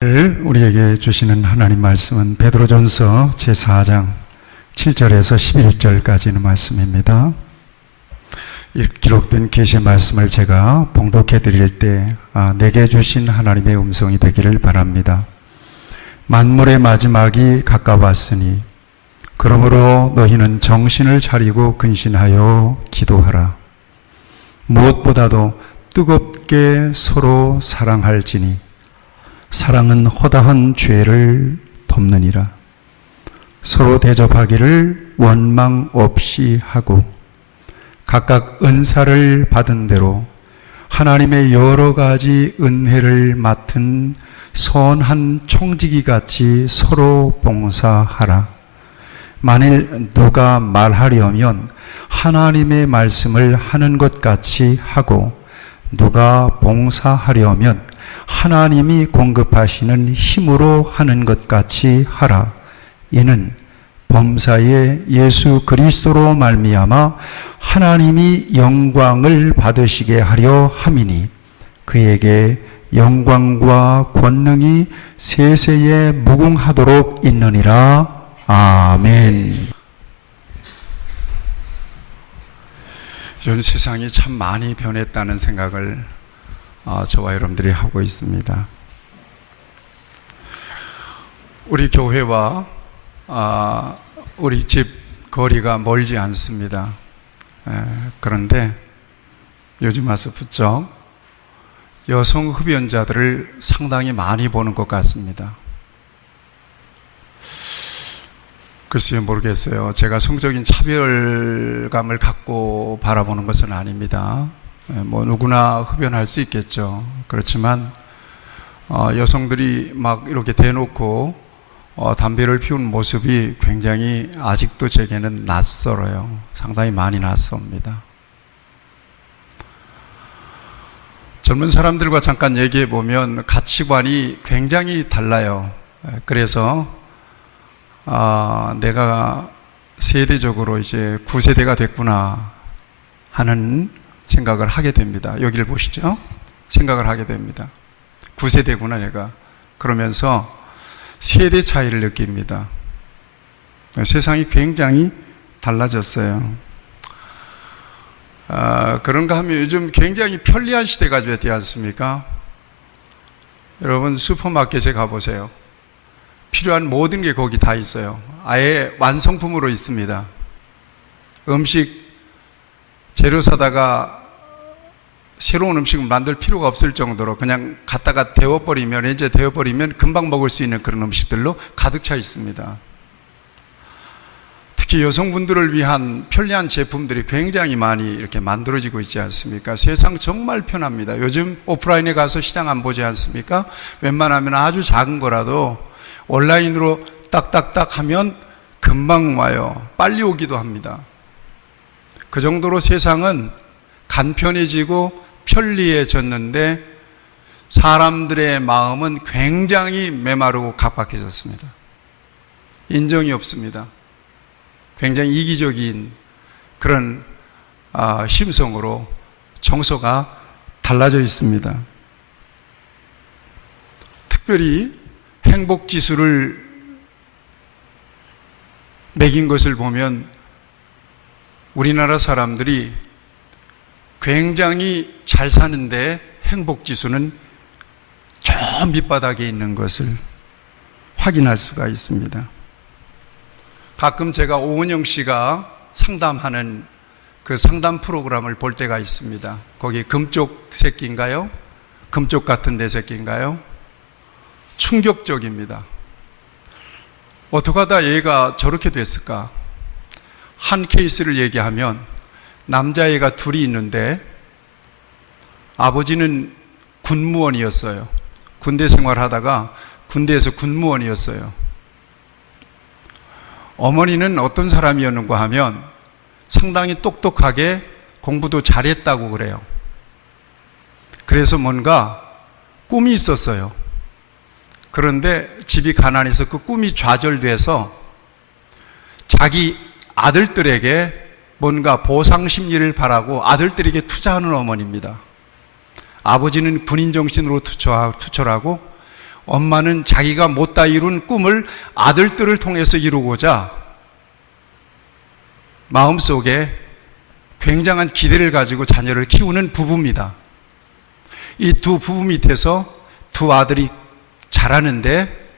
우리에게 주시는 하나님 말씀은 베드로전서 제4장 7절에서 11절까지는 말씀입니다. 이 기록된 계시 말씀을 제가 봉독해 드릴 때 내게 주신 하나님의 음성이 되기를 바랍니다. 만물의 마지막이 가까웠으니 그러므로 너희는 정신을 차리고 근신하여 기도하라. 무엇보다도 뜨겁게 서로 사랑할지니 사랑은 허다한 죄를 덮느니라. 서로 대접하기를 원망 없이 하고 각각 은사를 받은 대로 하나님의 여러 가지 은혜를 맡은 선한 청지기 같이 서로 봉사하라. 만일 누가 말하려면 하나님의 말씀을 하는 것 같이 하고 누가 봉사하려면 하나님이 공급하시는 힘으로 하는 것 같이 하라. 이는 범사에 예수 그리스도로 말미암아 하나님이 영광을 받으시게 하려 함이니 그에게 영광과 권능이 세세에 무궁하도록 있느니라. 아멘. 요즘 세상이 참 많이 변했다는 생각을 저와 여러분들이 하고 있습니다. 우리 교회와 우리 집 거리가 멀지 않습니다. 그런데 요즘 와서 부쩍 여성 흡연자들을 상당히 많이 보는 것 같습니다. 글쎄요, 모르겠어요. 제가 성적인 차별감을 갖고 바라보는 것은 아닙니다. 누구나 흡연할 수 있겠죠. 그렇지만 여성들이 막 이렇게 대놓고 담배를 피우는 모습이 굉장히 아직도 제게는 낯설어요. 상당히 많이 낯섭니다. 젊은 사람들과 잠깐 얘기해 보면 가치관이 굉장히 달라요. 그래서 내가 세대적으로 이제 9세대가 됐구나 하는 생각을 하게 됩니다. 여기를 보시죠. 생각을 하게 됩니다. 9세대구나 내가. 그러면서 세대 차이를 느낍니다. 세상이 굉장히 달라졌어요. 그런가 하면 요즘 굉장히 편리한 시대가 되지 않습니까? 여러분 슈퍼마켓에 가보세요. 필요한 모든 게 거기 다 있어요. 아예 완성품으로 있습니다. 음식 재료 사다가 새로운 음식을 만들 필요가 없을 정도로 그냥 갖다가 데워버리면 금방 먹을 수 있는 그런 음식들로 가득 차 있습니다. 특히 여성분들을 위한 편리한 제품들이 굉장히 많이 이렇게 만들어지고 있지 않습니까? 세상 정말 편합니다. 요즘 오프라인에 가서 시장 안 보지 않습니까? 웬만하면 아주 작은 거라도 온라인으로 딱딱딱 하면 금방 와요. 빨리 오기도 합니다. 그 정도로 세상은 간편해지고 편리해졌는데 사람들의 마음은 굉장히 메마르고 각박해졌습니다. 인정이 없습니다. 굉장히 이기적인 그런 심성으로 정서가 달라져 있습니다. 특별히 행복지수를 매긴 것을 보면 우리나라 사람들이 굉장히 잘 사는데 행복지수는 저 밑바닥에 있는 것을 확인할 수가 있습니다. 가끔 제가 오은영 씨가 상담하는 그 상담 프로그램을 볼 때가 있습니다. 거기 금쪽 새끼인가요? 금쪽 같은 내 새끼인가요? 충격적입니다. 어떻게 하다 얘가 저렇게 됐을까? 한 케이스를 얘기하면 남자애가 둘이 있는데 아버지는 군무원이었어요. 군대 생활하다가 군대에서 군무원이었어요. 어머니는 어떤 사람이었는가 하면 상당히 똑똑하게 공부도 잘했다고 그래요. 그래서 뭔가 꿈이 있었어요. 그런데 집이 가난해서 그 꿈이 좌절돼서 자기 아들들에게 뭔가 보상 심리를 바라고 아들들에게 투자하는 어머니입니다. 아버지는 군인 정신으로 투철하고 엄마는 자기가 못다 이룬 꿈을 아들들을 통해서 이루고자 마음속에 굉장한 기대를 가지고 자녀를 키우는 부부입니다. 이 두 부부 밑에서 두 아들이 자라는데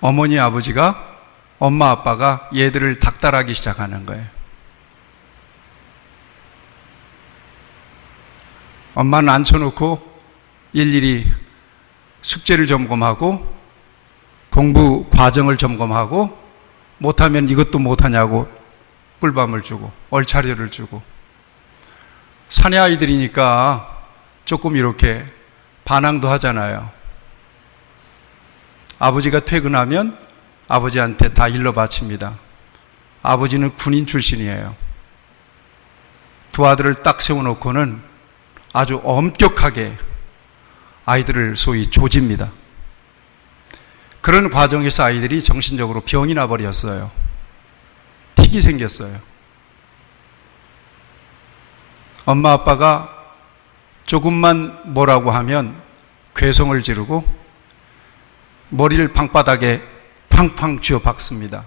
어머니 아버지가 엄마 아빠가 얘들을 닥달하기 시작하는 거예요. 엄마는 앉혀놓고 일일이 숙제를 점검하고 공부 과정을 점검하고 못하면 이것도 못하냐고 꿀밤을 주고 얼차려를 주고, 사내 아이들이니까 조금 이렇게 반항도 하잖아요. 아버지가 퇴근하면 아버지한테 다 일러 바칩니다. 아버지는 군인 출신이에요. 두 아들을 딱 세워놓고는 아주 엄격하게 아이들을 소위 조집니다. 그런 과정에서 아이들이 정신적으로 병이 나버렸어요. 틱이 생겼어요. 엄마 아빠가 조금만 뭐라고 하면 괴성을 지르고 머리를 방바닥에 팡팡 쥐어 박습니다.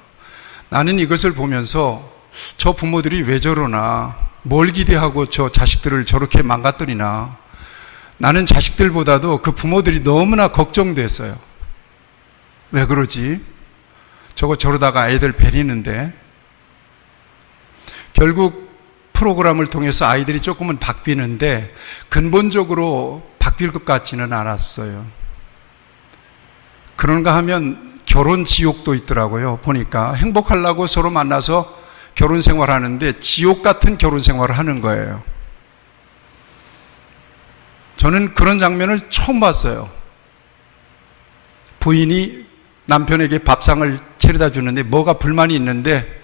나는 이것을 보면서 저 부모들이 왜 저러나, 뭘 기대하고 저 자식들을 저렇게 망가뜨리나, 나는 자식들보다도 그 부모들이 너무나 걱정됐어요. 왜 그러지? 저러다가 애들 베리는데. 결국 프로그램을 통해서 아이들이 조금은 바뀌는데 근본적으로 바뀔 것 같지는 않았어요. 그런가 하면 결혼 지옥도 있더라고요. 보니까 행복하려고 서로 만나서 결혼 생활하는데 지옥 같은 결혼 생활을 하는 거예요. 저는 그런 장면을 처음 봤어요. 부인이 남편에게 밥상을 차려다 주는데 뭐가 불만이 있는데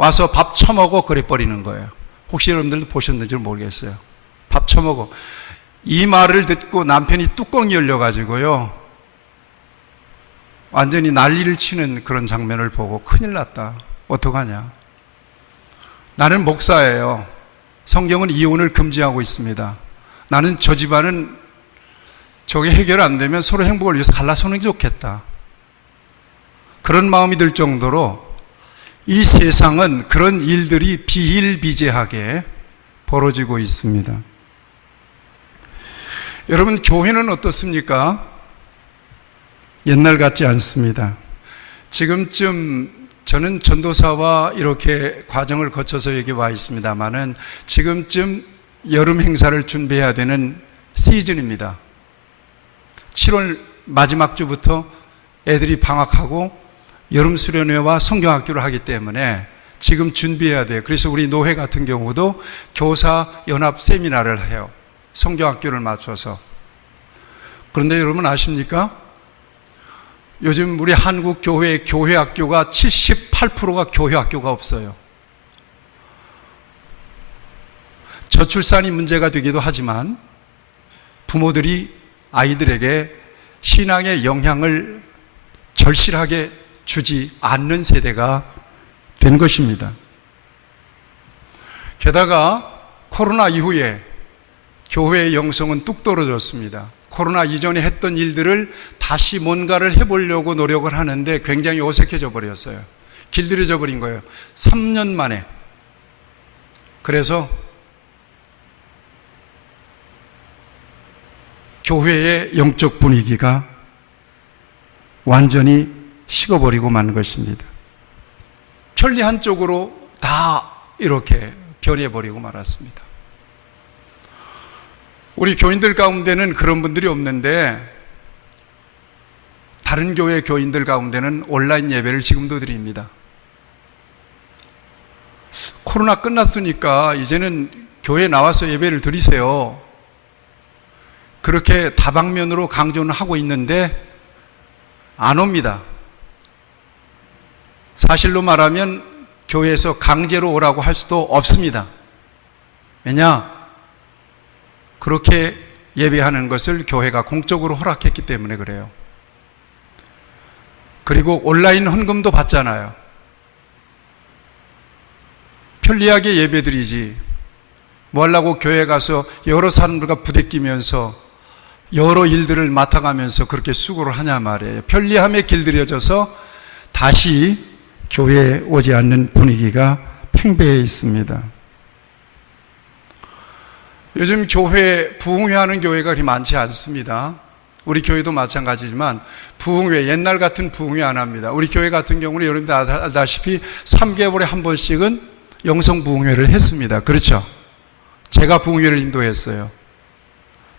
와서 밥 처먹어 그래 버리는 거예요. 혹시 여러분들도 보셨는지 모르겠어요. 밥 처먹어. 이 말을 듣고 남편이 뚜껑이 열려가지고요, 완전히 난리를 치는 그런 장면을 보고 큰일 났다. 어떡하냐. 나는 목사예요. 성경은 이혼을 금지하고 있습니다. 나는 저 집안은 저게 해결 안 되면 서로 행복을 위해서 갈라서는 게 좋겠다. 그런 마음이 들 정도로 이 세상은 그런 일들이 비일비재하게 벌어지고 있습니다. 여러분, 교회는 어떻습니까? 옛날 같지 않습니다. 지금쯤 저는 전도사와 이렇게 과정을 거쳐서 여기 와 있습니다만은 지금쯤 여름 행사를 준비해야 되는 시즌입니다. 7월 마지막 주부터 애들이 방학하고 여름 수련회와 성경학교를 하기 때문에 지금 준비해야 돼요. 그래서 우리 노회 같은 경우도 교사 연합 세미나를 해요. 성경학교를 맞춰서. 그런데 여러분 아십니까? 요즘 우리 한국 교회 학교가 78%가 교회 학교가 없어요. 저출산이 문제가 되기도 하지만 부모들이 아이들에게 신앙의 영향을 절실하게 주지 않는 세대가 된 것입니다. 게다가 코로나 이후에 교회의 영성은 뚝 떨어졌습니다. 코로나 이전에 했던 일들을 다시 뭔가를 해보려고 노력을 하는데 굉장히 어색해져 버렸어요. 길들여져 버린 거예요. 3년 만에. 그래서 교회의 영적 분위기가 완전히 식어버리고 만 것입니다. 편리한 쪽으로 다 이렇게 변해버리고 말았습니다. 우리 교인들 가운데는 그런 분들이 없는데 다른 교회 교인들 가운데는 온라인 예배를 지금도 드립니다. 코로나 끝났으니까 이제는 교회에 나와서 예배를 드리세요. 그렇게 다방면으로 강조는 하고 있는데 안 옵니다. 사실로 말하면 교회에서 강제로 오라고 할 수도 없습니다. 왜냐? 그렇게 예배하는 것을 교회가 공적으로 허락했기 때문에 그래요. 그리고 온라인 헌금도 받잖아요. 편리하게 예배드리지 뭐 하려고 교회 가서 여러 사람들과 부대끼면서 여러 일들을 맡아가면서 그렇게 수고를 하냐 말이에요. 편리함에 길들여져서 다시 교회에 오지 않는 분위기가 팽배해 있습니다. 요즘 교회, 부흥회하는 교회가 그렇게 많지 않습니다. 우리 교회도 마찬가지지만 부흥회, 옛날 같은 부흥회 안 합니다. 우리 교회 같은 경우는 여러분들 알다시피 3개월에 한 번씩은 영성 부흥회를 했습니다. 그렇죠? 제가 부흥회를 인도했어요.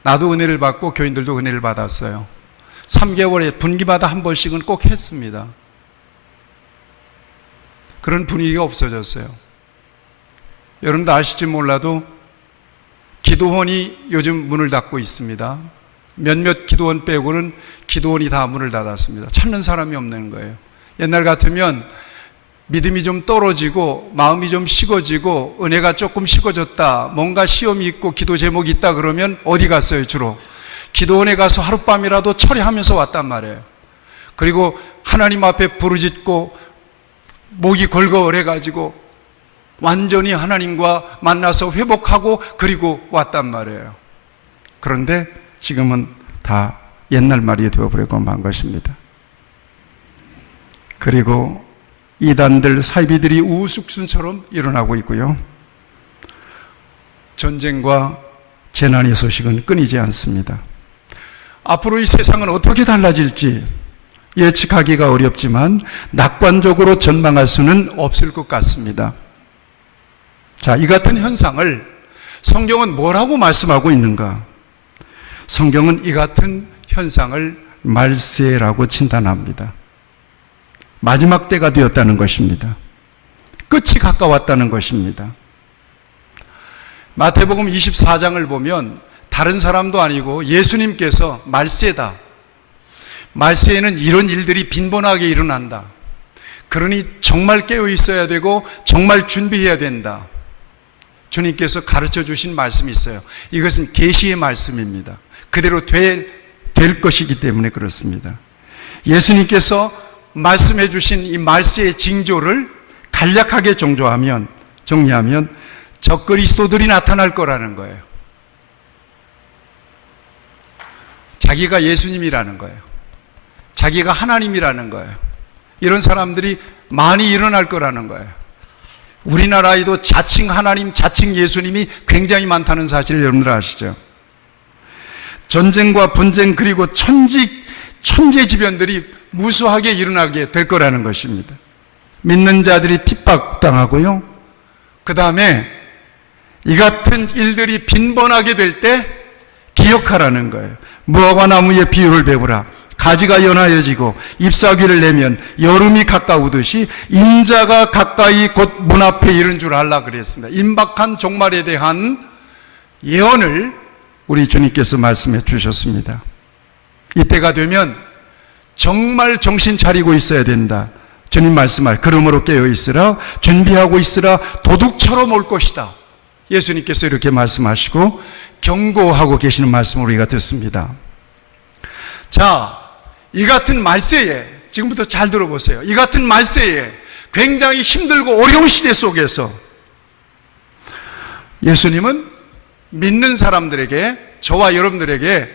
나도 은혜를 받고 교인들도 은혜를 받았어요. 3개월에 분기마다 한 번씩은 꼭 했습니다. 그런 분위기가 없어졌어요. 여러분도 아실지 몰라도 기도원이 요즘 문을 닫고 있습니다. 몇몇 기도원 빼고는 기도원이 다 문을 닫았습니다. 찾는 사람이 없는 거예요. 옛날 같으면 믿음이 좀 떨어지고 마음이 좀 식어지고 은혜가 조금 식어졌다, 뭔가 시험이 있고 기도 제목이 있다 그러면 어디 갔어요? 주로 기도원에 가서 하룻밤이라도 처리하면서 왔단 말이에요. 그리고 하나님 앞에 부르짖고 목이 걸거려가지고 완전히 하나님과 만나서 회복하고 그리고 왔단 말이에요. 그런데 지금은 다 옛날 말이 되어버리고 만 것입니다. 그리고 이단들, 사이비들이 우후죽순처럼 일어나고 있고요. 전쟁과 재난의 소식은 끊이지 않습니다. 앞으로 이 세상은 어떻게 달라질지 예측하기가 어렵지만 낙관적으로 전망할 수는 없을 것 같습니다. 자, 이 같은 현상을 성경은 뭐라고 말씀하고 있는가? 성경은 이 같은 현상을 말세라고 진단합니다. 마지막 때가 되었다는 것입니다. 끝이 가까웠다는 것입니다. 마태복음 24장을 보면 다른 사람도 아니고 예수님께서 말세다. 말세에는 이런 일들이 빈번하게 일어난다. 그러니 정말 깨어 있어야 되고 정말 준비해야 된다. 주님께서 가르쳐 주신 말씀이 있어요. 이것은 계시의 말씀입니다. 그대로 될 것이기 때문에 그렇습니다. 예수님께서 말씀해 주신 이 말세의 징조를 간략하게 정리하면 적그리스도들이 나타날 거라는 거예요. 자기가 예수님이라는 거예요. 자기가 하나님이라는 거예요. 이런 사람들이 많이 일어날 거라는 거예요. 우리나라에도 자칭 하나님, 자칭 예수님이 굉장히 많다는 사실을 여러분들 아시죠? 전쟁과 분쟁 그리고 천재지변들이 무수하게 일어나게 될 거라는 것입니다. 믿는 자들이 핍박당하고요. 그 다음에 이 같은 일들이 빈번하게 될 때 기억하라는 거예요. 무화과 나무의 비유를 배우라. 가지가 연하여지고 잎사귀를 내면 여름이 가까우듯이 인자가 가까이 곧 문 앞에 이른 줄 알라 그랬습니다. 임박한 종말에 대한 예언을 우리 주님께서 말씀해 주셨습니다. 이때가 되면 정말 정신 차리고 있어야 된다. 주님 말씀할 그러므로 깨어 있으라, 준비하고 있으라, 도둑처럼 올 것이다. 예수님께서 이렇게 말씀하시고 경고하고 계시는 말씀을 우리가 듣습니다. 자, 이 같은 말세에, 지금부터 잘 들어보세요. 이 같은 말세에 굉장히 힘들고 어려운 시대 속에서 예수님은 믿는 사람들에게, 저와 여러분들에게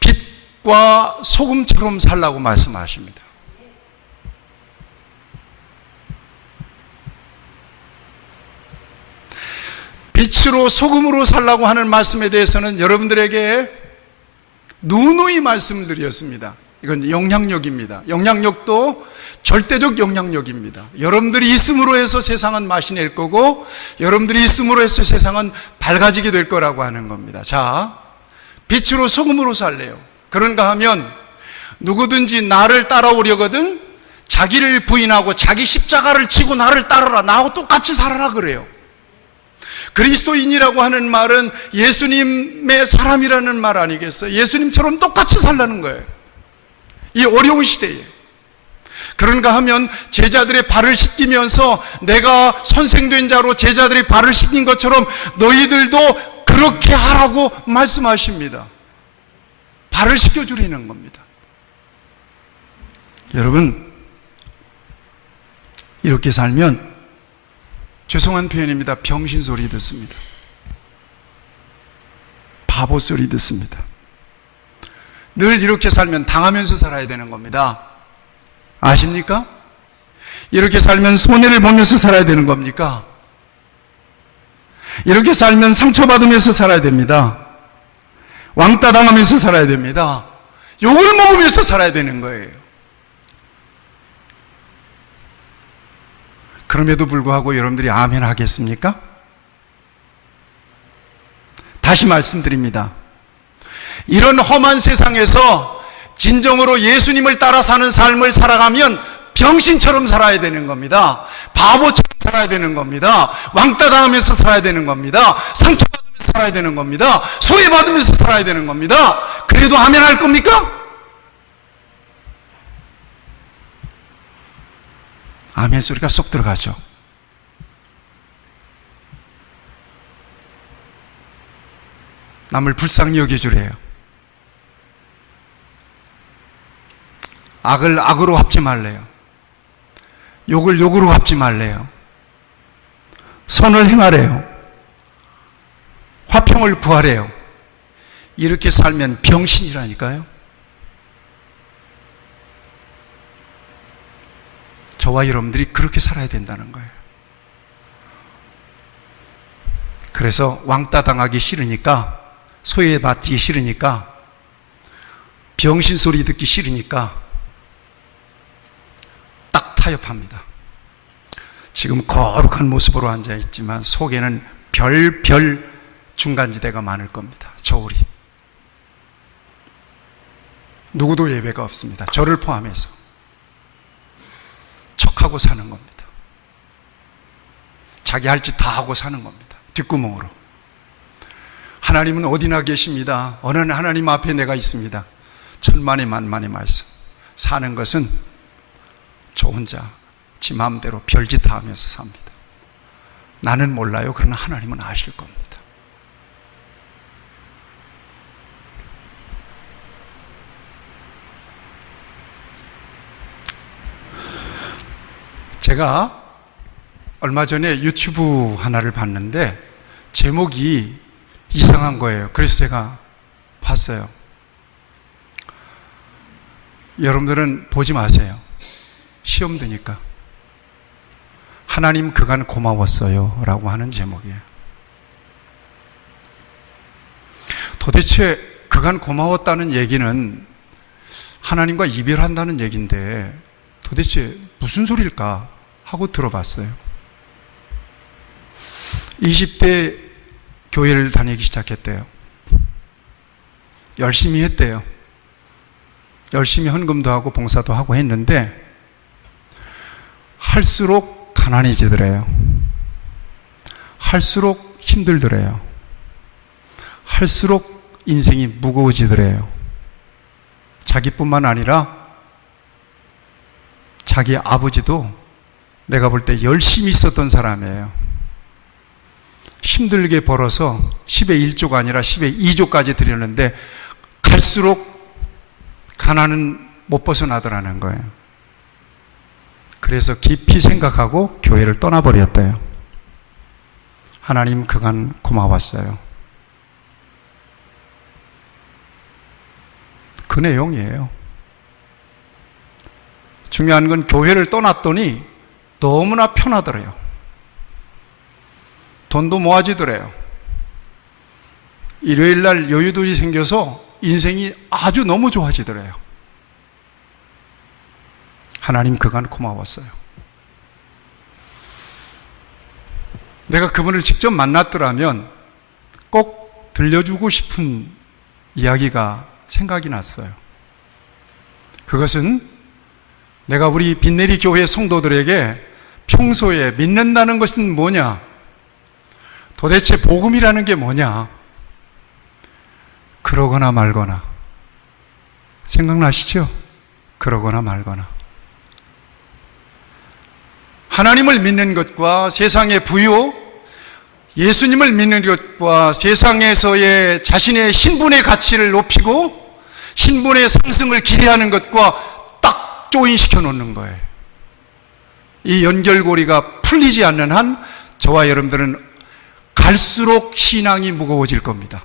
빛과 소금처럼 살라고 말씀하십니다. 빛으로 소금으로 살라고 하는 말씀에 대해서는 여러분들에게 누누이 말씀을 드렸습니다. 이건 영향력입니다. 영향력도 절대적 영향력입니다. 여러분들이 있음으로 해서 세상은 맛이 낼 거고 여러분들이 있음으로 해서 세상은 밝아지게 될 거라고 하는 겁니다. 자, 빛으로 소금으로 살래요. 그런가 하면 누구든지 나를 따라오려거든 자기를 부인하고 자기 십자가를 지고 나를 따르라. 나하고 똑같이 살아라 그래요. 그리스도인이라고 하는 말은 예수님의 사람이라는 말 아니겠어요? 예수님처럼 똑같이 살라는 거예요. 이 어려운 시대에. 그런가 하면 제자들의 발을 씻기면서 내가 선생된 자로 제자들의 발을 씻긴 것처럼 너희들도 그렇게 하라고 말씀하십니다. 발을 씻겨주려는 겁니다. 여러분, 이렇게 살면 죄송한 표현입니다. 병신 소리 듣습니다. 바보 소리 듣습니다. 늘 이렇게 살면 당하면서 살아야 되는 겁니다. 아십니까? 이렇게 살면 손해를 보면서 살아야 되는 겁니까? 이렇게 살면 상처받으면서 살아야 됩니다. 왕따 당하면서 살아야 됩니다. 욕을 먹으면서 살아야 되는 거예요. 그럼에도 불구하고 여러분들이 아멘 하겠습니까? 다시 말씀드립니다. 이런 험한 세상에서 진정으로 예수님을 따라 사는 삶을 살아가면 병신처럼 살아야 되는 겁니다. 바보처럼 살아야 되는 겁니다. 왕따 당하면서 살아야 되는 겁니다. 상처받으면서 살아야 되는 겁니다. 소외받으면서 살아야 되는 겁니다. 그래도 아멘 할 겁니까? 아멘 소리가 쏙 들어가죠. 남을 불쌍히 여겨주래요. 악을 악으로 갚지 말래요. 욕을 욕으로 갚지 말래요. 선을 행하래요. 화평을 구하래요. 이렇게 살면 병신이라니까요. 저와 여러분들이 그렇게 살아야 된다는 거예요. 그래서 왕따 당하기 싫으니까, 소외받기 싫으니까, 병신 소리 듣기 싫으니까 딱 타협합니다. 지금 거룩한 모습으로 앉아있지만 속에는 별별 중간지대가 많을 겁니다. 저울이. 누구도 예외가 없습니다. 저를 포함해서. 척하고 사는 겁니다. 자기 할 짓 다 하고 사는 겁니다. 뒷구멍으로. 하나님은 어디나 계십니다. 어느 하나님 앞에 내가 있습니다. 천만의 만만의 말씀. 사는 것은 저 혼자 지 마음대로 별짓 다 하면서 삽니다. 나는 몰라요. 그러나 하나님은 아실 겁니다. 제가 얼마 전에 유튜브 하나를 봤는데 제목이 이상한 거예요. 그래서 제가 봤어요. 여러분들은 보지 마세요. 시험 드니까. 하나님 그간 고마웠어요 라고 하는 제목이에요. 도대체 그간 고마웠다는 얘기는 하나님과 이별한다는 얘기인데 도대체 무슨 소리일까 하고 들어봤어요. 20대 교회를 다니기 시작했대요. 열심히 했대요. 열심히 헌금도 하고 봉사도 하고 했는데 할수록 가난해지더래요. 할수록 힘들더래요. 할수록 인생이 무거워지더래요. 자기뿐만 아니라 자기 아버지도 내가 볼 때 열심히 있었던 사람이에요. 힘들게 벌어서 10의 1조가 아니라 10의 2조까지 드렸는데 갈수록 가난은 못 벗어나더라는 거예요. 그래서 깊이 생각하고 교회를 떠나버렸대요. 하나님 그간 고마웠어요. 그 내용이에요. 중요한 건 교회를 떠났더니 너무나 편하더래요. 돈도 모아지더래요. 일요일날 여유들이 생겨서 인생이 아주 너무 좋아지더래요. 하나님 그간 고마웠어요. 내가 그분을 직접 만났더라면 꼭 들려주고 싶은 이야기가 생각이 났어요. 그것은 내가 우리 빛내리 교회 성도들에게 평소에 믿는다는 것은 뭐냐? 도대체 복음이라는 게 뭐냐? 그러거나 말거나. 생각나시죠? 그러거나 말거나. 하나님을 믿는 것과 세상의 부요, 예수님을 믿는 것과 세상에서의 자신의 신분의 가치를 높이고 신분의 상승을 기대하는 것과 딱 조인시켜 놓는 거예요. 이 연결고리가 풀리지 않는 한 저와 여러분들은 갈수록 신앙이 무거워질 겁니다.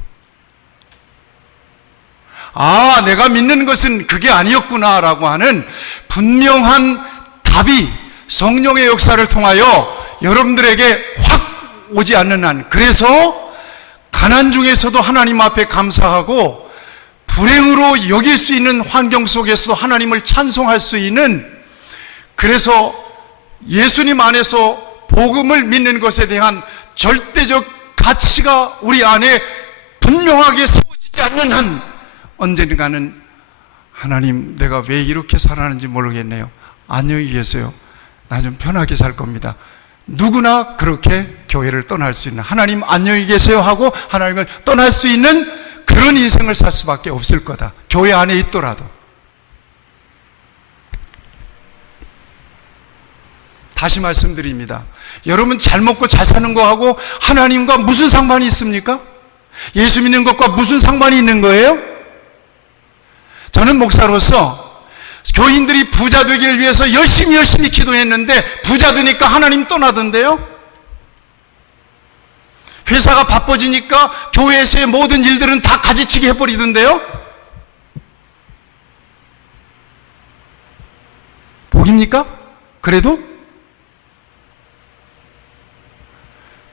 아, 내가 믿는 것은 그게 아니었구나 라고 하는 분명한 답이 성령의 역사를 통하여 여러분들에게 확 오지 않는 한, 그래서 가난 중에서도 하나님 앞에 감사하고 불행으로 여길 수 있는 환경 속에서도 하나님을 찬송할 수 있는, 그래서 예수님 안에서 복음을 믿는 것에 대한 절대적 가치가 우리 안에 분명하게 세워지지 않는 한 언젠가는 하나님, 내가 왜 이렇게 살아가는지 모르겠네요. 안녕히 계세요. 나 좀 편하게 살 겁니다. 누구나 그렇게 교회를 떠날 수 있는, 하나님 안녕히 계세요 하고 하나님을 떠날 수 있는 그런 인생을 살 수밖에 없을 거다. 교회 안에 있더라도. 다시 말씀드립니다. 여러분 잘 먹고 잘 사는 거하고 하나님과 무슨 상관이 있습니까? 예수 믿는 것과 무슨 상관이 있는 거예요? 저는 목사로서 교인들이 부자 되기를 위해서 열심히 기도했는데 부자 되니까 하나님 떠나던데요? 회사가 바빠지니까 교회에서의 모든 일들은 다 가지치기 해버리던데요? 복입니까? 그래도?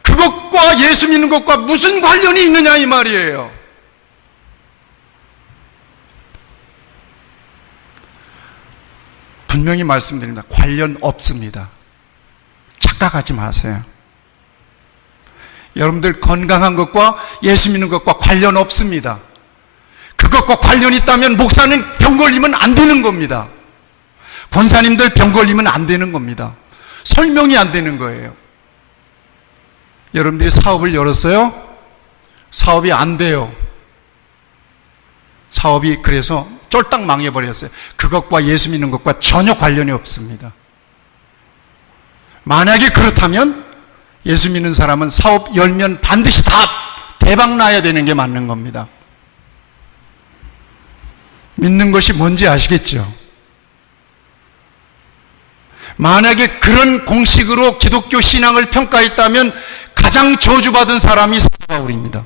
그것과 예수 믿는 것과 무슨 관련이 있느냐 이 말이에요. 분명히 말씀드립니다. 관련 없습니다. 착각하지 마세요. 여러분들 건강한 것과 예수 믿는 것과 관련 없습니다. 그것과 관련이 있다면 목사는 병 걸리면 안 되는 겁니다. 권사님들 병 걸리면 안 되는 겁니다. 설명이 안 되는 거예요. 여러분들이 사업을 열었어요? 사업이 안 돼요. 사업이 그래서 쫄딱 망해버렸어요. 그것과 예수 믿는 것과 전혀 관련이 없습니다. 만약에 그렇다면 예수 믿는 사람은 사업 열면 반드시 다 대박 나야 되는 게 맞는 겁니다. 믿는 것이 뭔지 아시겠죠? 만약에 그런 공식으로 기독교 신앙을 평가했다면 가장 저주받은 사람이 사도 바울입니다.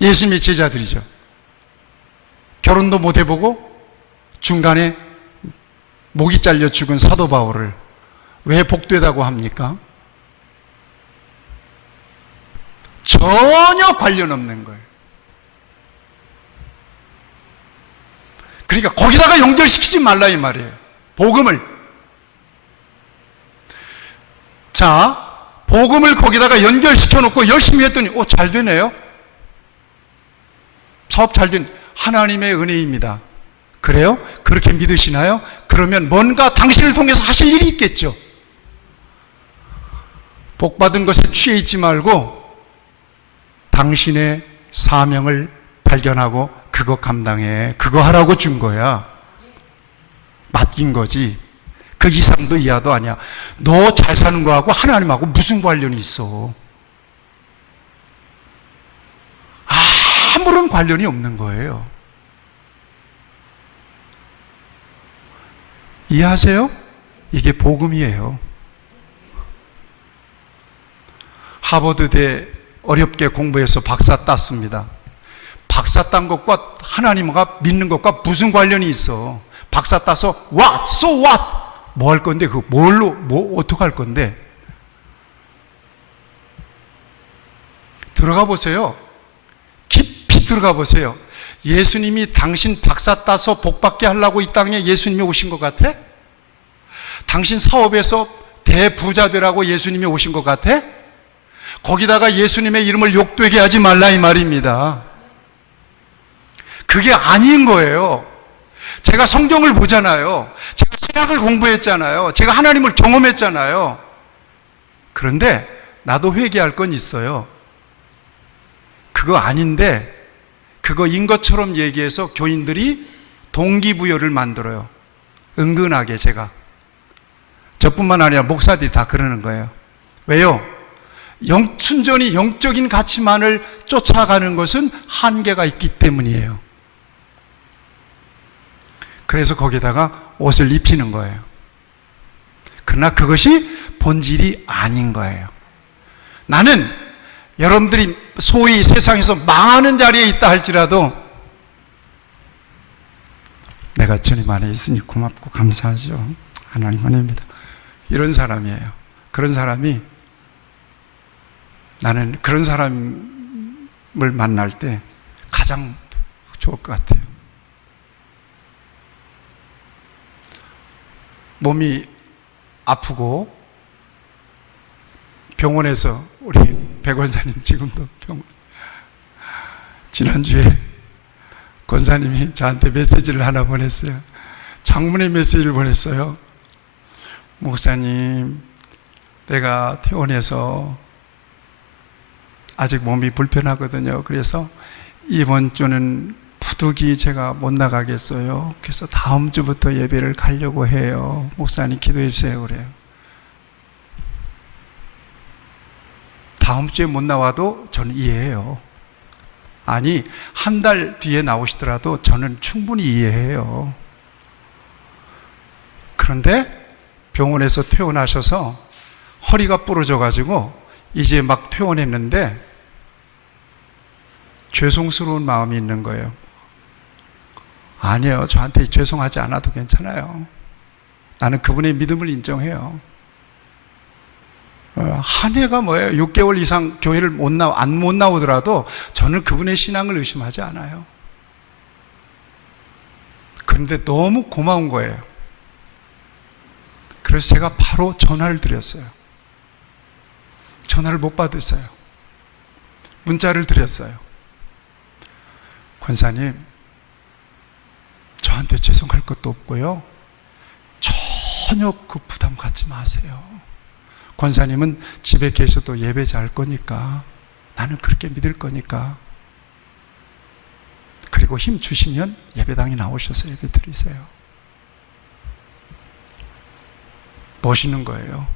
예수님의 제자들이죠. 결혼도 못 해보고 중간에 목이 잘려 죽은 사도 바울을 왜 복되다고 합니까? 전혀 관련 없는 거예요. 그러니까 거기다가 연결시키지 말라 이 말이에요. 복음을. 자, 복음을 거기다가 연결시켜 놓고 열심히 했더니 잘 되네요. 사업 잘 된, 하나님의 은혜입니다. 그래요? 그렇게 믿으시나요? 그러면 뭔가 당신을 통해서 하실 일이 있겠죠. 복받은 것에 취해 있지 말고 당신의 사명을 발견하고 그거 감당해. 그거 하라고 준 거야. 맡긴 거지. 그 이상도 이하도 아니야. 너 잘 사는 거하고 하나님하고 무슨 관련이 있어? 아무런 관련이 없는 거예요. 이해하세요? 이게 복음이에요. 하버드대 어렵게 공부해서 박사 땄습니다. 박사 딴 것과 하나님과 믿는 것과 무슨 관련이 있어? 박사 따서 what? So what? 뭐 할 건데? 그거 뭘로, 어떻게 할 건데? 들어가 보세요. 깊이 들어가 보세요. 예수님이 당신 박사 따서 복받게 하려고 이 땅에 예수님이 오신 것 같아? 당신 사업에서 대부자 되라고 예수님이 오신 것 같아? 거기다가 예수님의 이름을 욕되게 하지 말라 이 말입니다. 그게 아닌 거예요. 제가 성경을 보잖아요. 제가 신학을 공부했잖아요. 제가 하나님을 경험했잖아요. 그런데 나도 회개할 건 있어요. 그거 아닌데 그거인 것처럼 얘기해서 교인들이 동기부여를 만들어요. 은근하게 제가. 저뿐만 아니라 목사들이 다 그러는 거예요. 왜요? 순전히 영적인 가치만을 쫓아가는 것은 한계가 있기 때문이에요. 그래서 거기다가 옷을 입히는 거예요. 그러나 그것이 본질이 아닌 거예요. 나는 여러분들이 소위 세상에서 망하는 자리에 있다 할지라도 내가 주님 안에 있으니 고맙고 감사하죠. 하나님 은혜입니다. 이런 사람이에요. 그런 사람이, 나는 그런 사람을 만날 때 가장 좋을 것 같아요. 몸이 아프고 병원에서, 우리 백 권사님 지금도 병원, 지난주에 권사님이 저한테 메시지를 하나 보냈어요. 장문의 메시지를 보냈어요. 목사님, 내가 퇴원해서 아직 몸이 불편하거든요. 그래서 이번 주는 부득이 제가 못 나가겠어요. 그래서 다음 주부터 예배를 가려고 해요. 목사님 기도해 주세요. 그래요. 다음 주에 못 나와도 저는 이해해요. 아니, 한 달 뒤에 나오시더라도 저는 충분히 이해해요. 그런데 병원에서 퇴원하셔서 허리가 부러져가지고 이제 막 퇴원했는데 죄송스러운 마음이 있는 거예요. 아니에요. 저한테 죄송하지 않아도 괜찮아요. 나는 그분의 믿음을 인정해요. 한 해가 뭐예요? 6개월 이상 교회를 못 나오더라도 저는 그분의 신앙을 의심하지 않아요. 그런데 너무 고마운 거예요. 그래서 제가 바로 전화를 드렸어요. 전화를 못 받으세요. 문자를 드렸어요. 권사님, 저한테 죄송할 것도 없고요. 전혀 그 부담 갖지 마세요. 권사님은 집에 계셔도 예배 잘 거니까, 나는 그렇게 믿을 거니까, 그리고 힘 주시면 예배당에 나오셔서 예배 드리세요. 멋있는 거예요.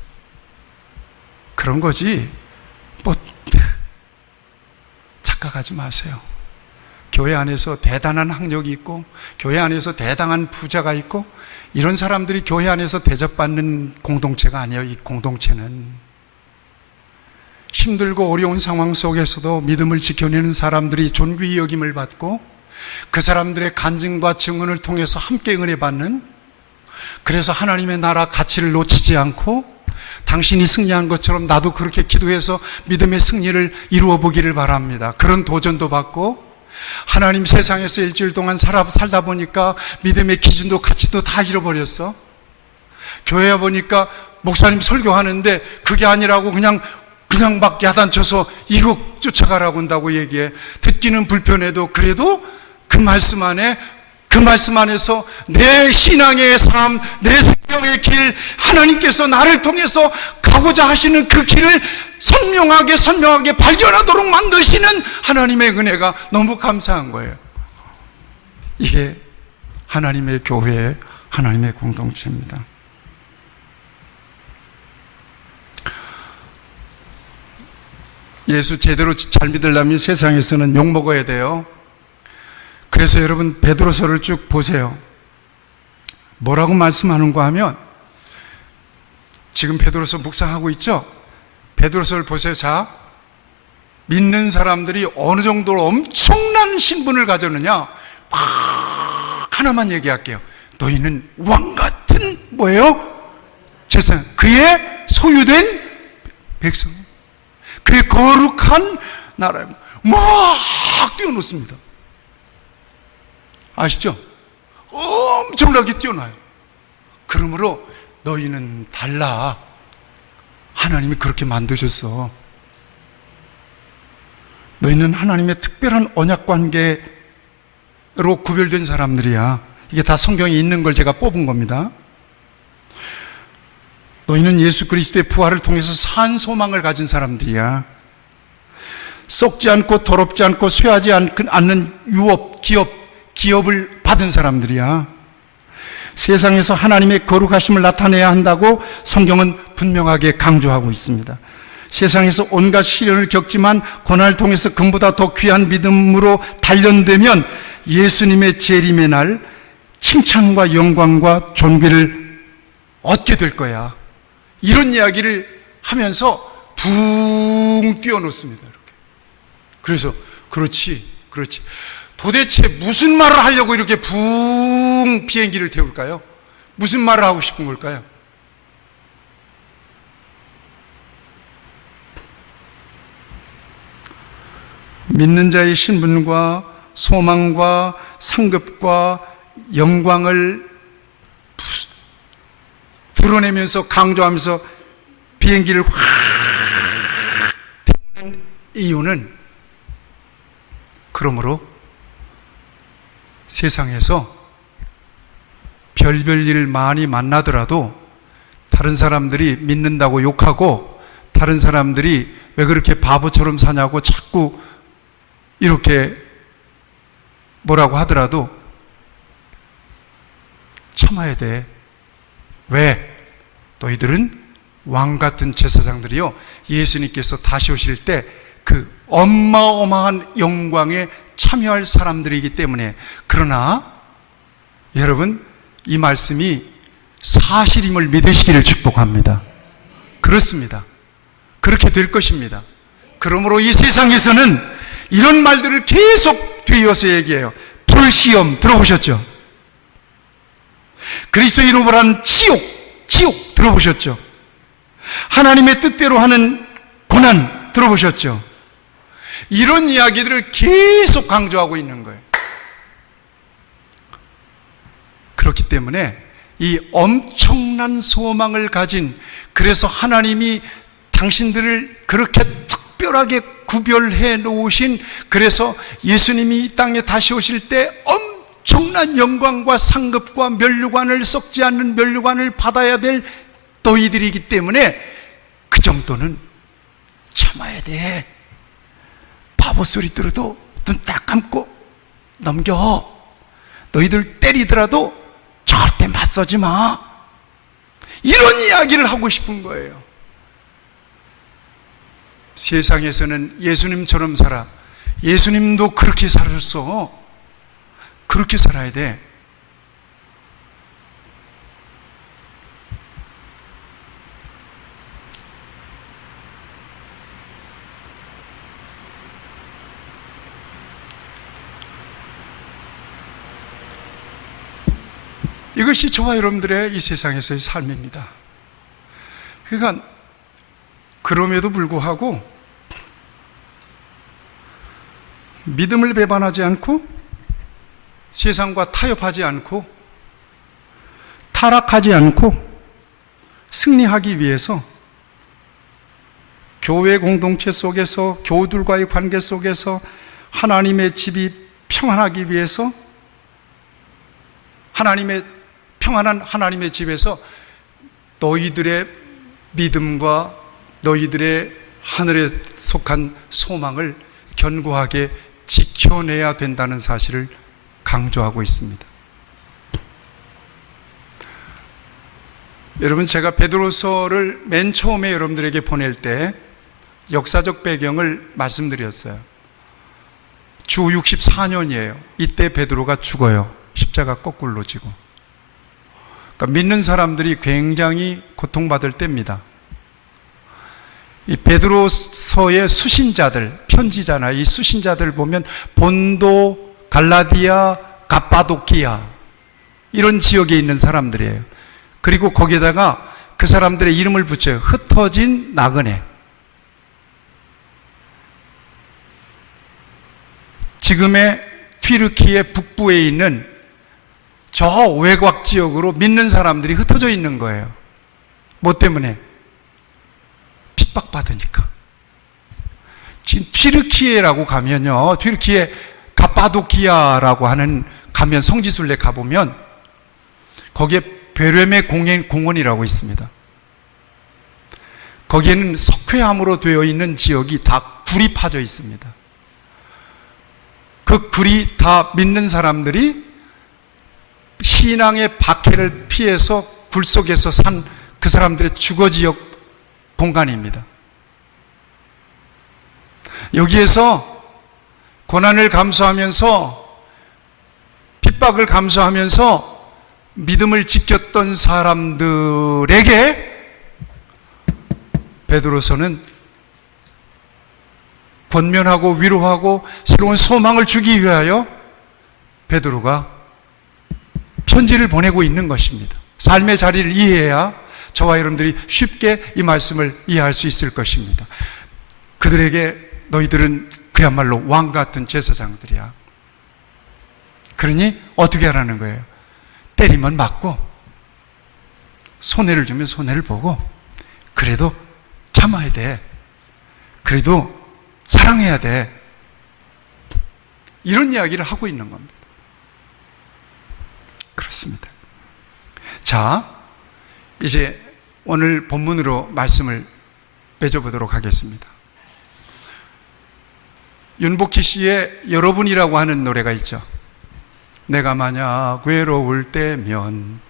그런 거지 뭐 착각하지 마세요. 교회 안에서 대단한 학력이 있고 교회 안에서 대단한 부자가 있고 이런 사람들이 교회 안에서 대접받는 공동체가 아니에요. 이 공동체는 힘들고 어려운 상황 속에서도 믿음을 지켜내는 사람들이 존귀히 여김을 받고 그 사람들의 간증과 증언을 통해서 함께 은혜 받는, 그래서 하나님의 나라 가치를 놓치지 않고 당신이 승리한 것처럼 나도 그렇게 기도해서 믿음의 승리를 이루어 보기를 바랍니다. 그런 도전도 받고, 하나님 세상에서 일주일 동안 살다 보니까 믿음의 기준도 가치도 다 잃어버렸어. 교회에 보니까 목사님 설교하는데 그게 아니라고 그냥 막 야단쳐서 이거 쫓아가라고 한다고 얘기해. 듣기는 불편해도 그래도 그 말씀 안에서 내 신앙의 삶, 내 생명의 길, 하나님께서 나를 통해서 가고자 하시는 그 길을 선명하게 발견하도록 만드시는 하나님의 은혜가 너무 감사한 거예요. 이게 하나님의 교회, 하나님의 공동체입니다. 예수 제대로 잘 믿으려면 세상에서는 욕먹어야 돼요. 그래서 여러분 베드로서를 쭉 보세요. 뭐라고 말씀하는가 하면, 지금 베드로서 묵상하고 있죠? 베드로서를 보세요. 자, 믿는 사람들이 어느 정도로 엄청난 신분을 가졌느냐, 하나만 얘기할게요. 너희는 왕같은 뭐예요? 재산, 그의 소유된 백성, 그의 거룩한 나라에 막 뛰어놓습니다. 아시죠? 엄청나게 뛰어나요. 그러므로 너희는 달라. 하나님이 그렇게 만드셨어. 너희는 하나님의 특별한 언약 관계로 구별된 사람들이야. 이게 다 성경에 있는 걸 제가 뽑은 겁니다. 너희는 예수 그리스도의 부활을 통해서 산 소망을 가진 사람들이야. 썩지 않고 더럽지 않고 쇠하지 않는 기업을 받은 사람들이야. 세상에서 하나님의 거룩하심을 나타내야 한다고 성경은 분명하게 강조하고 있습니다. 세상에서 온갖 시련을 겪지만 고난을 통해서 금보다 더 귀한 믿음으로 단련되면 예수님의 재림의 날 칭찬과 영광과 존귀를 얻게 될 거야. 이런 이야기를 하면서 붕 뛰어놓습니다. 이렇게. 그래서 그렇지 도대체 무슨 말을 하려고 이렇게 붕 비행기를 태울까요? 무슨 말을 하고 싶은 걸까요? 믿는 자의 신분과 소망과 상급과 영광을 드러내면서 강조하면서 비행기를 확 태우는 이유는, 그러므로 세상에서 별별 일을 많이 만나더라도 다른 사람들이 믿는다고 욕하고 다른 사람들이 왜 그렇게 바보처럼 사냐고 자꾸 이렇게 뭐라고 하더라도 참아야 돼. 왜? 너희들은 왕 같은 제사장들이요, 예수님께서 다시 오실 때 그 어마어마한 영광에 참여할 사람들이기 때문에. 그러나 여러분, 이 말씀이 사실임을 믿으시기를 축복합니다. 그렇습니다. 그렇게 될 것입니다. 그러므로 이 세상에서는 이런 말들을 계속 뒤이어서 얘기해요. 불시험 들어보셨죠? 그리스도인으로 하는 지옥 들어보셨죠? 하나님의 뜻대로 하는 고난 들어보셨죠? 이런 이야기들을 계속 강조하고 있는 거예요. 그렇기 때문에 이 엄청난 소망을 가진, 그래서 하나님이 당신들을 그렇게 특별하게 구별해 놓으신, 그래서 예수님이 이 땅에 다시 오실 때 엄청난 영광과 상급과 면류관을, 썩지 않는 면류관을 받아야 될 너희들이기 때문에 그 정도는 참아야 돼. 바보 소리 들어도 눈 딱 감고 넘겨. 너희들 때리더라도 절대 맞서지 마. 이런 이야기를 하고 싶은 거예요. 세상에서는 예수님처럼 살아. 예수님도 그렇게 살았어. 그렇게 살아야 돼. 이것이 저와 여러분들의 이 세상에서의 삶입니다. 그러니까 그럼에도 불구하고 믿음을 배반하지 않고 세상과 타협하지 않고 타락하지 않고 승리하기 위해서 교회 공동체 속에서, 교우들과의 관계 속에서 하나님의 집이 평안하기 위해서, 평안한 하나님의 집에서 너희들의 믿음과 너희들의 하늘에 속한 소망을 견고하게 지켜내야 된다는 사실을 강조하고 있습니다. 여러분, 제가 베드로서를 맨 처음에 여러분들에게 보낼 때 역사적 배경을 말씀드렸어요. 주 64년이에요. 이때 베드로가 죽어요. 십자가 거꾸로 지고. 그러니까 믿는 사람들이 굉장히 고통받을 때입니다. 이 베드로서의 수신자들, 편지잖아요. 이 수신자들 보면 본도, 갈라디아, 갑바도키아 이런 지역에 있는 사람들이에요. 그리고 거기에다가 그 사람들의 이름을 붙여요. 흩어진 나그네. 지금의 튀르키예 북부에 있는 저 외곽 지역으로 믿는 사람들이 흩어져 있는 거예요. 뭐 때문에? 핍박받으니까. 지금 튀르키예라고 가면요, 튀르키예 갑바도키아라고 하는, 가면 성지순례 가보면 거기에 베레메 공원이라고 있습니다. 거기에는 석회암으로 되어 있는 지역이 다 굴이 파져 있습니다. 그 굴이 다 믿는 사람들이 신앙의 박해를 피해서 굴 속에서 산 그 사람들의 주거지역 공간입니다. 여기에서 고난을 감수하면서, 핍박을 감수하면서 믿음을 지켰던 사람들에게 베드로서는 권면하고 위로하고 새로운 소망을 주기 위하여 베드로가 편지를 보내고 있는 것입니다. 삶의 자리를 이해해야 저와 여러분들이 쉽게 이 말씀을 이해할 수 있을 것입니다. 그들에게 너희들은 그야말로 왕 같은 제사장들이야. 그러니 어떻게 하라는 거예요? 때리면 맞고, 손해를 주면 손해를 보고, 그래도 참아야 돼. 그래도 사랑해야 돼. 이런 이야기를 하고 있는 겁니다. 그렇습니다. 자, 이제 오늘 본문으로 말씀을 맺어보도록 하겠습니다. 윤복희 씨의 여러분이라고 하는 노래가 있죠. 내가 만약 외로울 때면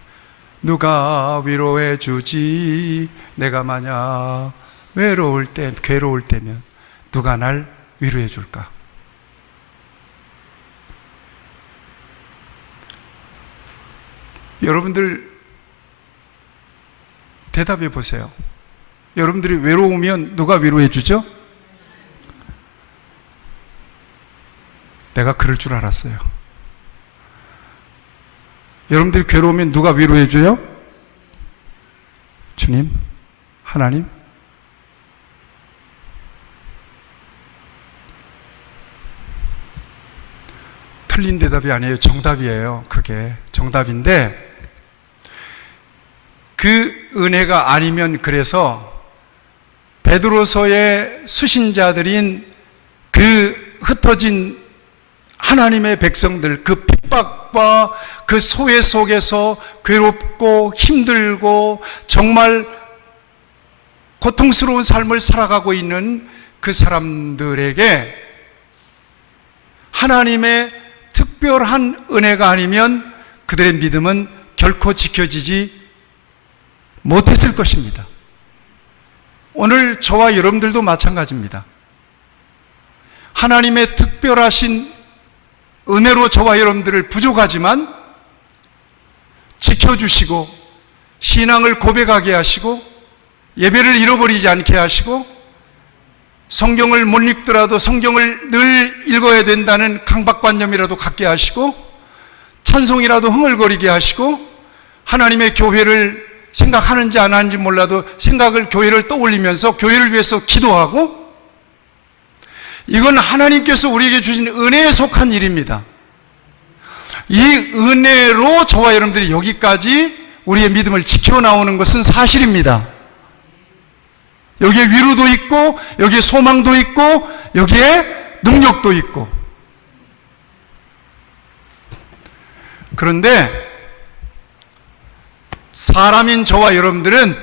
누가 위로해 주지? 내가 만약 외로울 때, 괴로울 때면 누가 날 위로해 줄까? 여러분들 대답해 보세요. 여러분들이 외로우면 누가 위로해 주죠? 내가 그럴 줄 알았어요. 여러분들이 괴로우면 누가 위로해 줘요? 주님? 하나님? 틀린 대답이 아니에요. 정답이에요. 그게 정답인데, 그 은혜가 아니면, 그래서 베드로서의 수신자들인 그 흩어진 하나님의 백성들, 그 핍박과 그 소외 속에서 괴롭고 힘들고 정말 고통스러운 삶을 살아가고 있는 그 사람들에게 하나님의 특별한 은혜가 아니면 그들의 믿음은 결코 지켜지지 못했을 것입니다. 오늘 저와 여러분들도 마찬가지입니다. 하나님의 특별하신 은혜로 저와 여러분들을 부족하지만 지켜주시고 신앙을 고백하게 하시고 예배를 잃어버리지 않게 하시고 성경을 못 읽더라도 성경을 늘 읽어야 된다는 강박관념이라도 갖게 하시고 찬송이라도 흥얼거리게 하시고 하나님의 교회를 생각하는지 안 하는지 몰라도 생각을, 교회를 떠올리면서 교회를 위해서 기도하고, 이건 하나님께서 우리에게 주신 은혜에 속한 일입니다. 이 은혜로 저와 여러분들이 여기까지 우리의 믿음을 지켜나오는 것은 사실입니다. 여기에 위로도 있고, 여기에 소망도 있고, 여기에 능력도 있고. 그런데 사람인 저와 여러분들은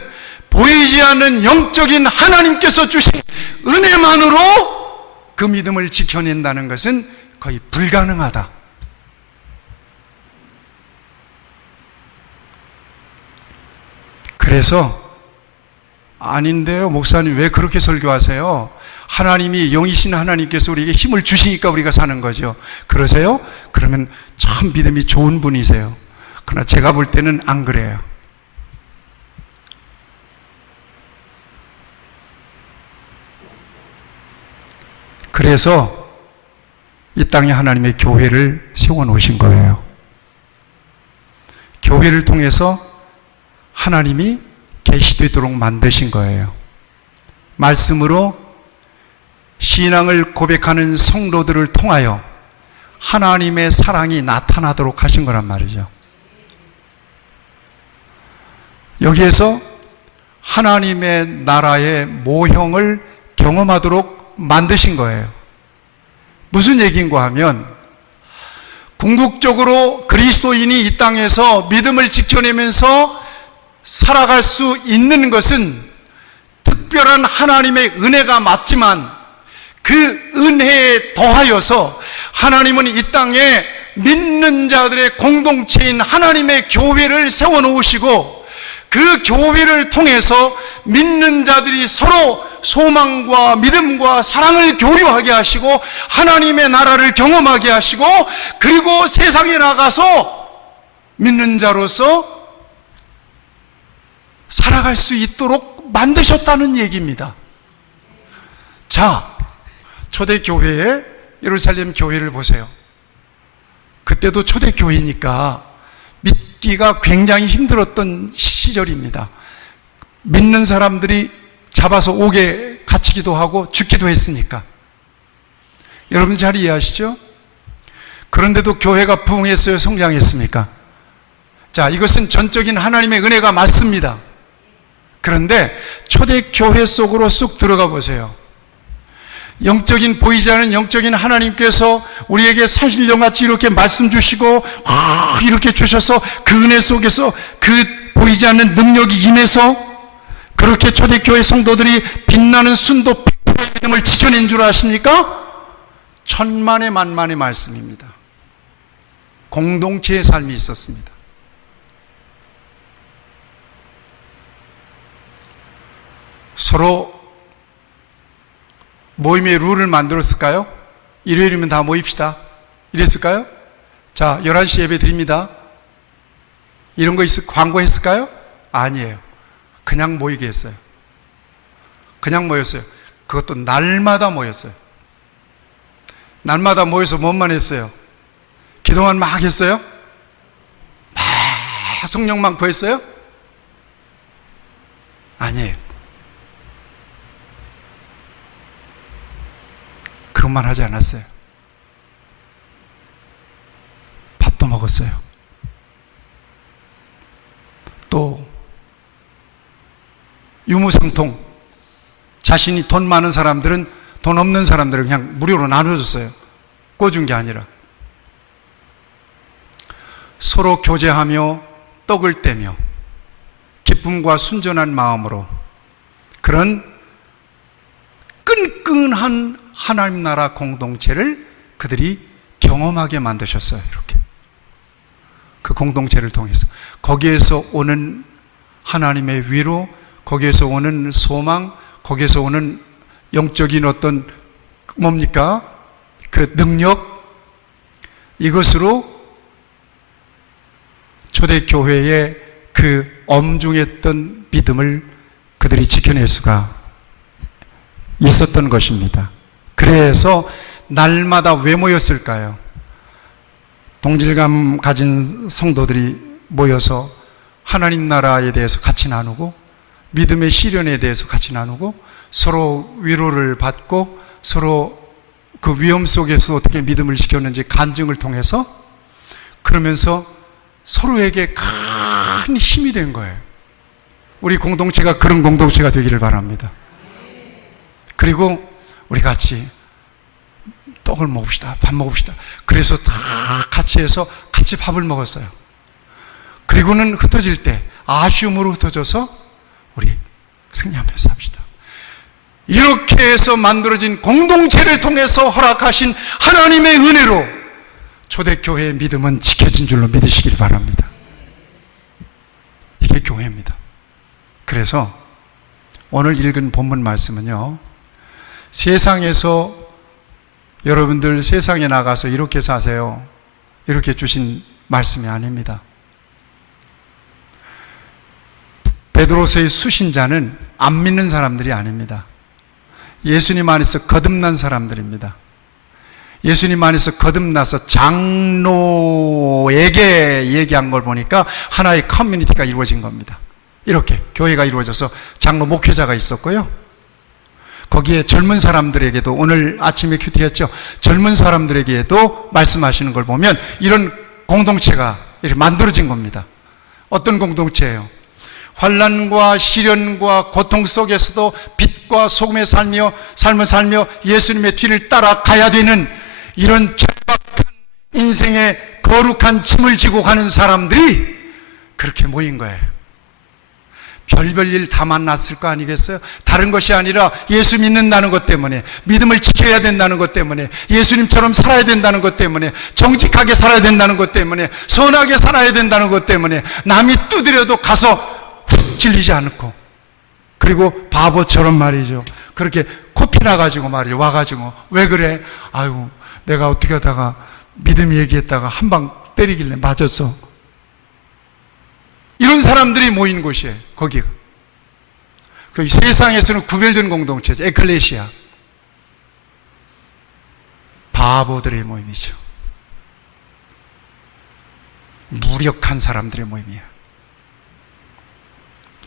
보이지 않는 영적인 하나님께서 주신 은혜만으로 그 믿음을 지켜낸다는 것은 거의 불가능하다. 그래서 아닌데요, 목사님 왜 그렇게 설교하세요? 하나님이, 영이신 하나님께서 우리에게 힘을 주시니까 우리가 사는 거죠. 그러세요? 그러면 참 믿음이 좋은 분이세요. 그러나 제가 볼 때는 안 그래요. 그래서 이 땅에 하나님의 교회를 세워 놓으신 거예요. 교회를 통해서 하나님이 계시되도록 만드신 거예요. 말씀으로 신앙을 고백하는 성도들을 통하여 하나님의 사랑이 나타나도록 하신 거란 말이죠. 여기에서 하나님의 나라의 모형을 경험하도록 만드신 거예요. 무슨 얘기인가 하면, 궁극적으로 그리스도인이 이 땅에서 믿음을 지켜내면서 살아갈 수 있는 것은 특별한 하나님의 은혜가 맞지만, 그 은혜에 더하여서 하나님은 이 땅에 믿는 자들의 공동체인 하나님의 교회를 세워놓으시고, 그 교회를 통해서 믿는 자들이 서로 소망과 믿음과 사랑을 교류하게 하시고 하나님의 나라를 경험하게 하시고, 그리고 세상에 나가서 믿는 자로서 살아갈 수 있도록 만드셨다는 얘기입니다. 자, 초대교회의 예루살렘 교회를 보세요. 그때도 초대교회니까 믿기가 굉장히 힘들었던 시절입니다. 믿는 사람들이 잡아서 옥에 갇히기도 하고 죽기도 했으니까. 여러분 잘 이해하시죠? 그런데도 교회가 부흥했어요? 성장했습니까? 자, 이것은 전적인 하나님의 은혜가 맞습니다. 그런데 초대교회 속으로 쑥 들어가 보세요. 영적인 보이지 않는 영적인 하나님께서 우리에게 사실령같이 이렇게 말씀 주시고 이렇게 주셔서 그 은혜 속에서 그 보이지 않는 능력이 임해서 그렇게 초대교회 성도들이 빛나는 순도 100%의 믿음을 지켜낸 줄 아십니까? 천만의 만만의 말씀입니다. 공동체의 삶이 있었습니다. 서로 모임의 룰을 만들었을까요? 일요일이면 다 모입시다 이랬을까요? 자, 11시 예배 드립니다 이런 거 광고했을까요? 아니에요. 그냥 모이게 했어요. 그냥 모였어요. 그것도 날마다 모였어요. 날마다 모여서 뭔만 했어요? 기도만 막 했어요? 막 성령만 구했어요? 아니에요. 그런 말 하지 않았어요. 밥도 먹었어요. 또 유무상통, 자신이 돈 많은 사람들은 돈 없는 사람들은 그냥 무료로 나눠줬어요. 꿔준 게 아니라. 서로 교제하며 떡을 떼며 기쁨과 순전한 마음으로 그런 끈끈한 하나님 나라 공동체를 그들이 경험하게 만드셨어요. 이렇게 그 공동체를 통해서 거기에서 오는 하나님의 위로, 거기에서 오는 소망, 거기에서 오는 영적인 어떤 뭡니까? 그 능력, 이것으로 초대교회의 그 엄중했던 믿음을 그들이 지켜낼 수가 있었던 것입니다. 그래서 날마다 왜 모였을까요? 동질감 가진 성도들이 모여서 하나님 나라에 대해서 같이 나누고 믿음의 시련에 대해서 같이 나누고 서로 위로를 받고 서로 그 위험 속에서 어떻게 믿음을 지켰는지 간증을 통해서 그러면서 서로에게 큰 힘이 된 거예요. 우리 공동체가 그런 공동체가 되기를 바랍니다. 그리고 우리 같이 떡을 먹읍시다. 밥 먹읍시다. 그래서 다 같이 해서 같이 밥을 먹었어요. 그리고는 흩어질 때 아쉬움으로 흩어져서 우리 승리하면서 합시다. 이렇게 해서 만들어진 공동체를 통해서 허락하신 하나님의 은혜로 초대교회의 믿음은 지켜진 줄로 믿으시길 바랍니다. 이게 교회입니다. 그래서 오늘 읽은 본문 말씀은요, 세상에서 여러분들 세상에 나가서 이렇게 사세요, 이렇게 주신 말씀이 아닙니다. 베드로서의 수신자는 안 믿는 사람들이 아닙니다. 예수님 안에서 거듭난 사람들입니다. 예수님 안에서 거듭나서 장로에게 얘기한 걸 보니까 하나의 커뮤니티가 이루어진 겁니다. 이렇게 교회가 이루어져서 장로 목회자가 있었고요, 거기에 젊은 사람들에게도, 오늘 아침에 큐티했죠, 젊은 사람들에게도 말씀하시는 걸 보면 이런 공동체가 이렇게 만들어진 겁니다. 어떤 공동체예요? 환난과 시련과 고통 속에서도 빛과 소금의 삶을 살며 예수님의 뒤를 따라가야 되는 이런 절박한 인생의 거룩한 짐을 지고 가는 사람들이 그렇게 모인 거예요. 별별 일 다 만났을 거 아니겠어요? 다른 것이 아니라 예수 믿는다는 것 때문에, 믿음을 지켜야 된다는 것 때문에, 예수님처럼 살아야 된다는 것 때문에, 정직하게 살아야 된다는 것 때문에, 선하게 살아야 된다는 것 때문에 남이 두드려도 가서 훅 찔리지 않고, 그리고 바보처럼 말이죠, 그렇게 코피 나가지고 말이죠, 와가지고 왜 그래? 아이고 내가 어떻게 하다가 믿음 얘기했다가 한 방 때리길래 맞았어. 이런 사람들이 모인 곳이에요. 거기가 그 세상에서는 구별된 공동체죠. 에클레시아. 바보들의 모임이죠. 무력한 사람들의 모임이에요.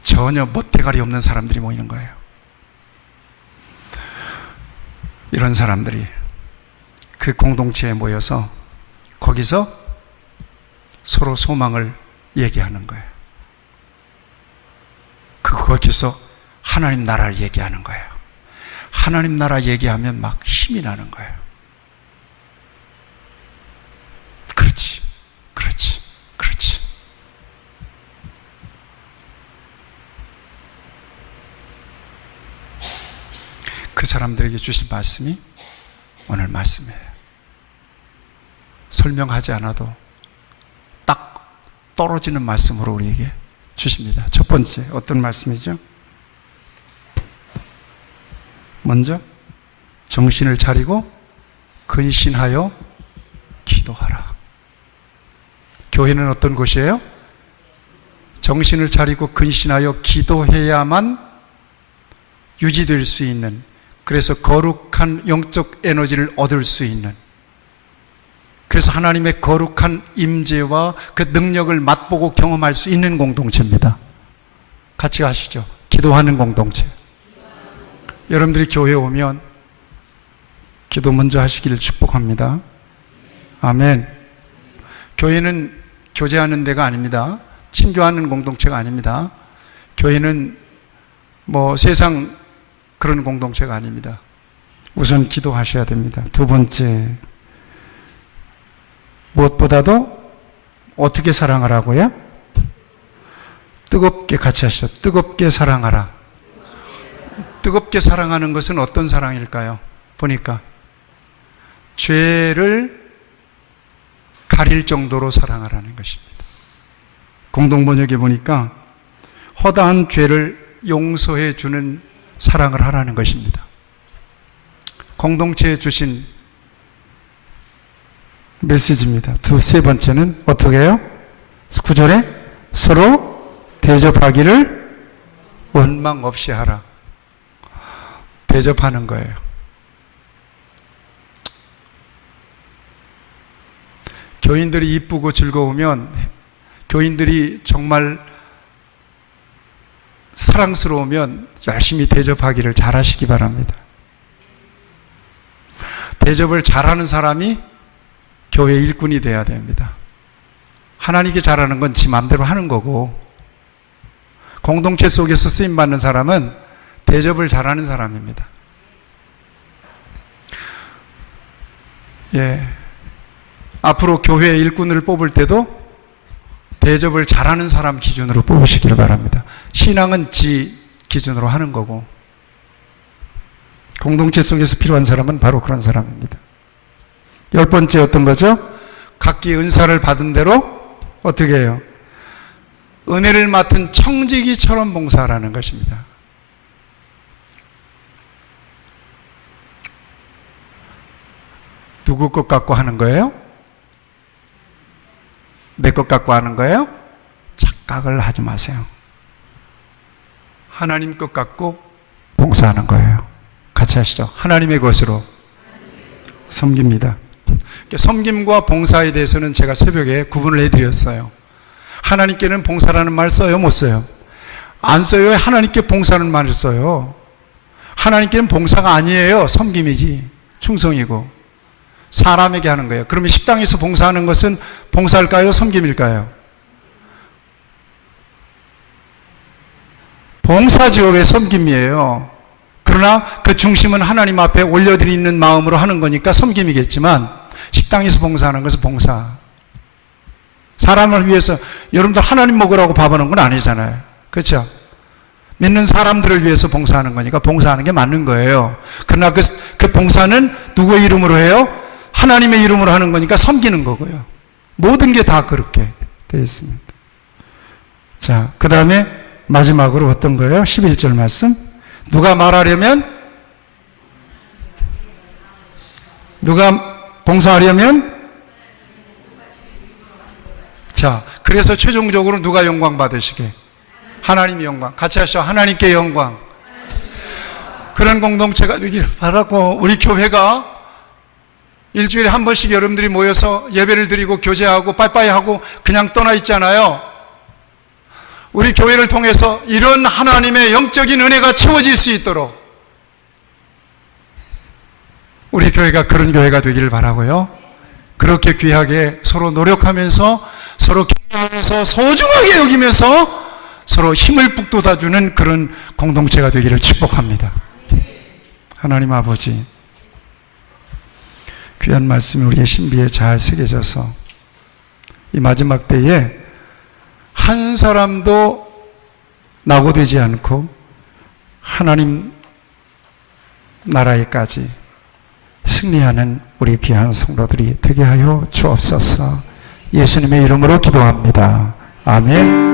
전혀 멋대가리 없는 사람들이 모이는 거예요. 이런 사람들이 그 공동체에 모여서 거기서 서로 소망을 얘기하는 거예요. 거기서 하나님 나라를 얘기하는 거예요. 하나님 나라 얘기하면 막 힘이 나는 거예요. 그렇지, 그렇지, 그렇지. 그 사람들에게 주신 말씀이 오늘 말씀이에요. 설명하지 않아도 딱 떨어지는 말씀으로 우리에게 주십니다. 첫 번째 어떤 말씀이죠? 먼저 정신을 차리고 근신하여 기도하라. 교회는 어떤 곳이에요? 정신을 차리고 근신하여 기도해야만 유지될 수 있는, 그래서 거룩한 영적 에너지를 얻을 수 있는, 그래서 하나님의 거룩한 임재와 그 능력을 맛보고 경험할 수 있는 공동체입니다. 같이 가시죠. 기도하는 공동체. 여러분들이 교회에 오면 기도 먼저 하시기를 축복합니다. 아멘. 교회는 교제하는 데가 아닙니다. 친교하는 공동체가 아닙니다. 교회는 뭐 세상 그런 공동체가 아닙니다. 우선 기도하셔야 됩니다. 두 번째, 무엇보다도 어떻게 사랑하라고요? 뜨겁게 같이 하시죠. 뜨겁게 사랑하라. 뜨겁게 사랑하는 것은 어떤 사랑일까요? 보니까 죄를 가릴 정도로 사랑하라는 것입니다. 공동번역에 보니까 허다한 죄를 용서해 주는 사랑을 하라는 것입니다. 공동체에 주신 메시지입니다. 세 번째는 어떻게 해요? 9절에 서로 대접하기를 원망 없이 하라. 대접하는 거예요. 교인들이 이쁘고 즐거우면, 교인들이 정말 사랑스러우면 열심히 대접하기를 잘하시기 바랍니다. 대접을 잘하는 사람이 교회 일꾼이 돼야 됩니다. 하나님께 잘하는 건 지 마음대로 하는 거고, 공동체 속에서 쓰임받는 사람은 대접을 잘하는 사람입니다. 예. 앞으로 교회 일꾼을 뽑을 때도 대접을 잘하는 사람 기준으로 뽑으시기를 바랍니다. 신앙은 지 기준으로 하는 거고, 공동체 속에서 필요한 사람은 바로 그런 사람입니다. 10번째 어떤 거죠? 각기 은사를 받은 대로 어떻게 해요? 은혜를 맡은 청지기처럼 봉사하라는 것입니다. 누구 것 갖고 하는 거예요? 내 것 갖고 하는 거예요? 착각을 하지 마세요. 하나님 것 갖고 봉사하는 거예요. 같이 하시죠. 하나님의 것으로 섬깁니다. 섬김과 봉사에 대해서는 제가 새벽에 구분을 해드렸어요. 하나님께는 봉사라는 말 써요? 못 써요? 안 써요. 하나님께 봉사는 말을 써요. 하나님께는 봉사가 아니에요. 섬김이지. 충성이고. 사람에게 하는 거예요. 그러면 식당에서 봉사하는 것은 봉사일까요? 섬김일까요? 봉사죠. 왜 섬김이에요? 그러나 그 중심은 하나님 앞에 올려드리는 마음으로 하는 거니까 섬김이겠지만, 식당에서 봉사하는 것은 봉사. 사람을 위해서, 여러분들 하나님 먹으라고 밥하는 건 아니잖아요. 그렇죠? 믿는 사람들을 위해서 봉사하는 거니까 봉사하는 게 맞는 거예요. 그러나 그 봉사는 누구의 이름으로 해요? 하나님의 이름으로 하는 거니까 섬기는 거고요. 모든 게 다 그렇게 되어 있습니다. 자, 그 다음에 마지막으로 어떤 거예요? 11절 말씀. 누가 말하려면, 누가 봉사하려면, 자, 그래서 최종적으로 누가 영광 받으시게? 하나님이 영광. 같이 하시죠. 하나님께 영광. 그런 공동체가 되길 바라고, 우리 교회가 일주일에 한 번씩 여러분들이 모여서 예배를 드리고 교제하고 빠이빠이 하고 그냥 떠나 있잖아요. 우리 교회를 통해서 이런 하나님의 영적인 은혜가 채워질 수 있도록 우리 교회가 그런 교회가 되기를 바라고요. 그렇게 귀하게 서로 노력하면서 서로 격려하면서 소중하게 여기면서 서로 힘을 북돋아주는 그런 공동체가 되기를 축복합니다. 하나님 아버지, 귀한 말씀이 우리의 신비에 잘 새겨져서 이 마지막 때에 한 사람도 낙오되지 않고 하나님 나라에까지 승리하는 우리 귀한 성도들이 되게 하여 주옵소서. 예수님의 이름으로 기도합니다. 아멘.